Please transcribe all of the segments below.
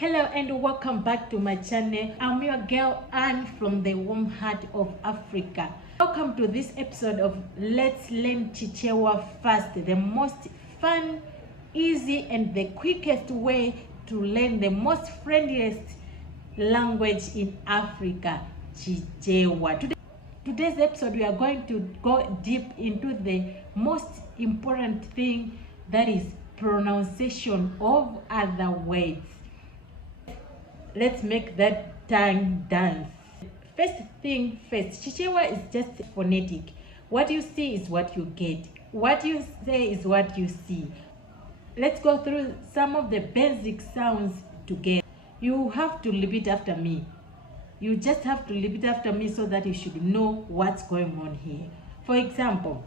Hello and welcome back to my channel. I'm your girl Anne from the warm heart of Africa. Welcome to this episode of Let's Learn Chichewa Fast, the most fun, easy and the quickest way to learn the most friendliest language in Africa, Chichewa. Today's episode we are going to go deep into the most important thing, that is pronunciation of other words. Let's make that tongue dance. First thing first, Chichewa is just phonetic. What you see is what you get. What you say is what you see. Let's go through some of the basic sounds together. You have to repeat after me. You just have to repeat after me so that you should know what's going on here. For example,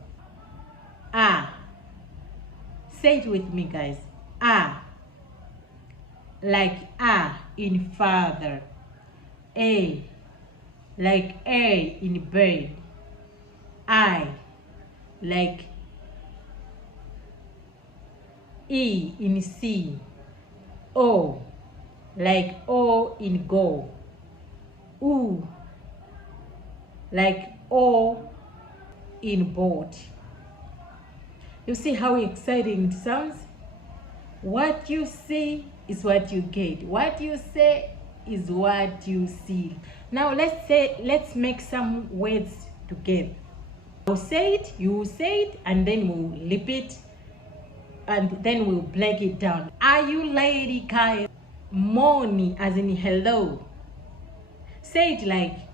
ah. Say it with me, guys. Ah. Like ah in father. A. Like A in bird. I. Like E in sea. O. Like O in go. U. Like O in boat. You see how exciting it sounds? What you see is what you get. What you say is what you see. Now let's make some words together. I'll say it, you will say it, and then we'll repeat, and then we'll break it down. Are you Lady Kai? Morning, as in hello. Say it like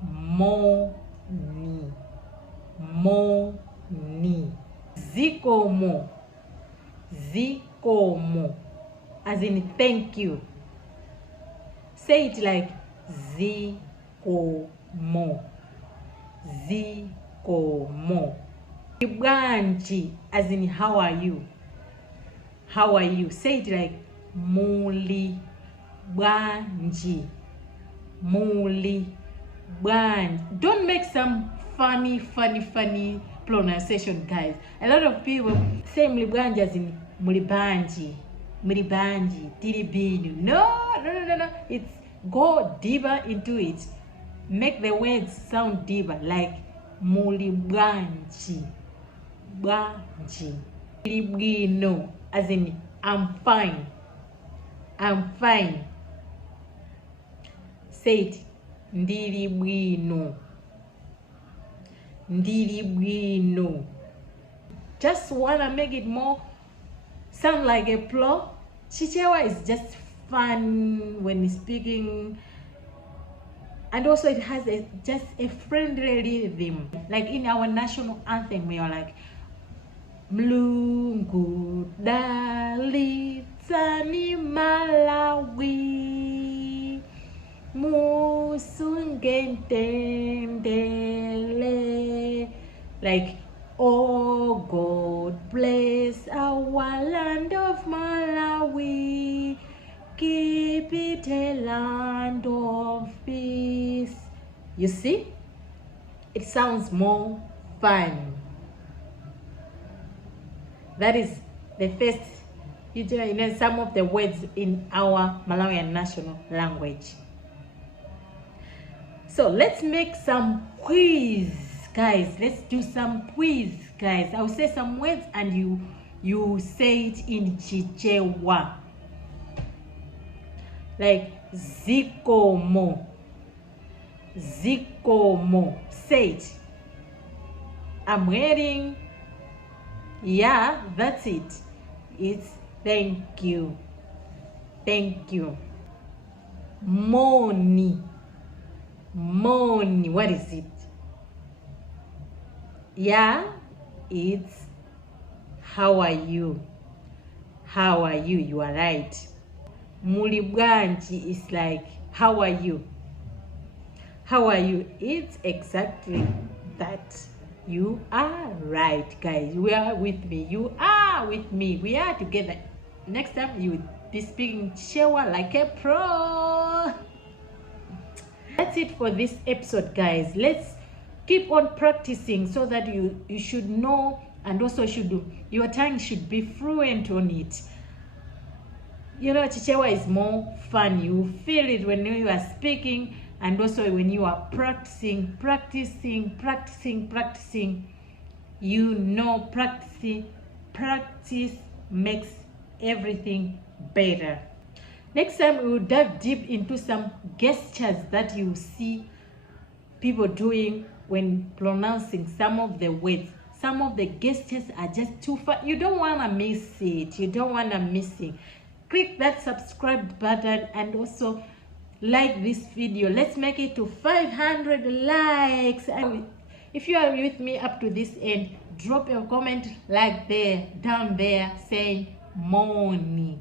morning. Morning. Zikomo. Zikomo. As in thank you. Say it like zikomo. Zikomo. Ibwanji, as in how are you? How are you? Say it like muli bwanji. Muli bwanji. Don't make some funny pronunciation, guys. A lot of people say mlibwanji as in mulibanji, mulibanji, tiribinu. No. It's go deeper into it. Make the words sound deeper, like mulibwanji, bwanji, tiribinu, as in I'm fine. I'm fine. Say it. Ndiribwino. Ndiribwino. Just wanna make it more sound like a plural. Chichewa is just fun when speaking, and also it has just a friendly rhythm. Like in our national anthem, we are like Mlungu Dalitani Malawi Musungentendele. Like, oh God bless our land of Malawi, keep it a land of peace. You see, it sounds more fun. That is the first, some of the words in our Malawian national language. So let's make some quiz, guys. Let's do some quiz, guys. I'll say some words and you say it in Chichewa. Like zikomo. Zikomo. Say it. I'm waiting. Yeah, that's it. It's thank you. Thank you. Money. Money. What is it? Yeah, it's how are you? How are you? You are right. Mulibwanji is like how are you? How are you? It's exactly that. You are right, guys. You are with me. You are with me. We are together. Next time you will be speaking Chichewa like a pro. That's it for this episode, guys. Let's keep on practicing so that you should know, and also your tongue should be fluent on it. You know, Chichewa is more fun. You feel it when you are speaking, and also when you are practicing. You know, practice makes everything better. Next time we will dive deep into some gestures that you see people doing when pronouncing some of the words. Some of the gestures are just too fun. You don't want to miss it. Click that subscribe button and also like this video. Let's make it to 500 likes. And if you are with me up to this end, drop your comment down there saying money.